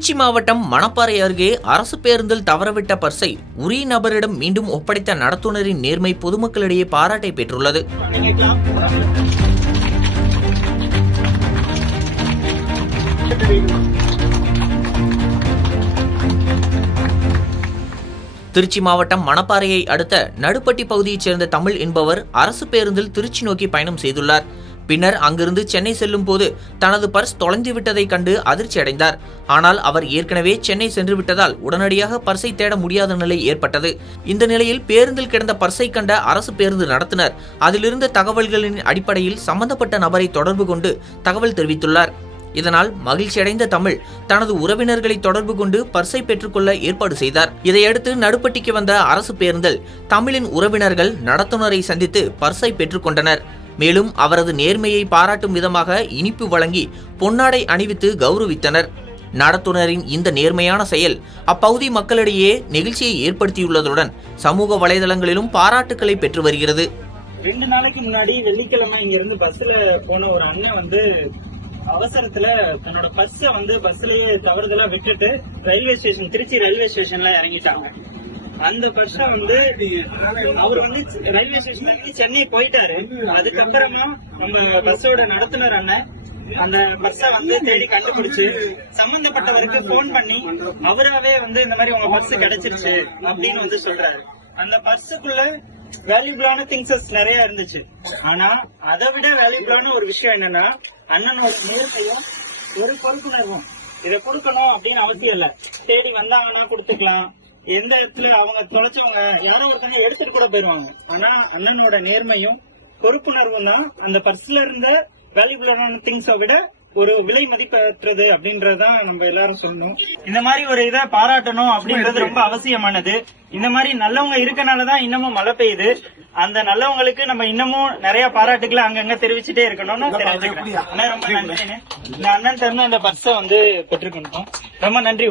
திருச்சி மாவட்டம் மணப்பாறை அருகே அரசு பேருந்தில் தவறவிட்ட பர்ஸை உரிய நபரிடம் மீண்டும் ஒப்படைத்த நடத்துனரின் நேர்மை பொதுமக்களிடையே பாராட்டை பெற்றுள்ளது. திருச்சி மாவட்டம் மணப்பாறையை அடுத்த நடுப்பட்டி பகுதியைச் சேர்ந்த தமிழ் என்பவர் அரசு பேருந்தில் திருச்சி நோக்கி பயணம் செய்துள்ளார். பின்னர் அங்கிருந்து சென்னை செல்லும் போது தனது பர்ஸ் தொலைந்து விட்டதை கண்டு அதிர்ச்சி அடைந்தார். ஆனால் அவர் ஏற்கனவே சென்னை சென்று விட்டதால் உடனடியாக பர்ஸை தேட முடியாத நிலை ஏற்பட்டது. இந்த நிலையில் பேருந்தில் கிடந்த பர்ஸை கண்ட அரசு பேருந்து நடத்துனர் அதிலிருந்த தகவல்களின் அடிப்படையில் சம்பந்தப்பட்ட நபரை தொடர்பு கொண்டு தகவல் தெரிவித்துள்ளார். இதனால் மகிழ்ச்சியடைந்த தமிழ் தனது உறவினர்களை தொடர்பு கொண்டு பர்ஸை பெற்றுக்கொள்ள ஏற்பாடு செய்தார். இதையடுத்து நடுப்பட்டிக்கு வந்த அரசு பேருந்தில் தமிழின் உறவினர்கள் நடத்துனரை சந்தித்து பர்ஸை பெற்றுக்கொண்டனர். மேலும் அவரது நேர்மையை பாராட்டும் விதமாக இனிப்பு வழங்கி பொன்னாடை அணிவித்து கௌரவித்தனர். நடத்துனரின் இந்த நேர்மையான செயல் அப்பகுதி மக்களிடையே நெகிழ்ச்சியை ஏற்படுத்தியுள்ளதுடன் சமூக வலைதளங்களிலும் பாராட்டுக்களை பெற்று வருகிறது. 2 நாளைக்கு முன்னாடி வெள்ளிக்கிழமை இங்க இருந்து பஸ்ல போன ஒரு அண்ணன் அவசரத்துல தன்னோட பர்ஸ பஸ்லயே தவறுதலா விட்டுட்டு ரயில்வே ஸ்டேஷன் திருச்சி ரயில்வே ஸ்டேஷன்ல இறங்கிட்டாங்க. அந்த பர்ஸ அவர் ரயில்வே ஸ்டேஷன்ல இருந்து சென்னை போயிட்டாரு. அதுக்கப்புறமா நம்ம பஸ்ஸோட நடத்துனர் அண்ணன் அந்த பர்ஸ தேடி கண்டுபிடிச்சு சம்பந்தப்பட்டவருக்கு போன் பண்ணி அவராவே இந்த மாதிரி உங்க பர்ஸ் கிடைச்சிருச்சு அப்படின்னு சொல்றாரு. அந்த பர்ஸுக்குள்ள வேல்யூபிளான திங்ஸஸ் நிறைய இருந்துச்சு. ஆனா அதை விட வேல்யூபிளான ஒரு விஷயம் என்னன்னா அண்ணனோட நேர்மையும் ஒரு பொறுப்புணர்வும். இதை கொடுக்கணும் அப்படின்னு அவசியம் இல்ல, தேடி வந்தாங்கன்னா கொடுத்துக்கலாம். எந்த இடத்துல அவங்க தொலைச்சவங்க யாரோ ஒருத்தங்க எடுத்துட்டு கூட போயிருவாங்க. ஆனா அண்ணனோட நேர்மையும் பொறுப்புணர்வும் தான் அந்த பர்ஸ்ல இருந்த வேல்யூபிளான திங்ஸை விட ஒரு விலை மதிப்பற்றது அப்படின்றதான் நம்ம எல்லாரும் சொல்லணும். இந்த மாதிரி ஒரு இதை பாராட்டணும் அப்படின்றது ரொம்ப அவசியமானது. இந்த மாதிரி நல்லவங்க இருக்கனாலதான் இன்னமும் மழை பெய்யுது. அந்த நல்லவங்களுக்கு நம்ம இன்னமும் நிறைய பாராட்டுகளை அங்கங்க தெரிவிச்சுட்டே இருக்கணும்னு தெரிஞ்சுக்கிறேன். ரொம்ப நன்றி. இந்த அண்ணன் தந்து அந்த பர்ஸை பெற்றுக்கணும். ரொம்ப நன்றி.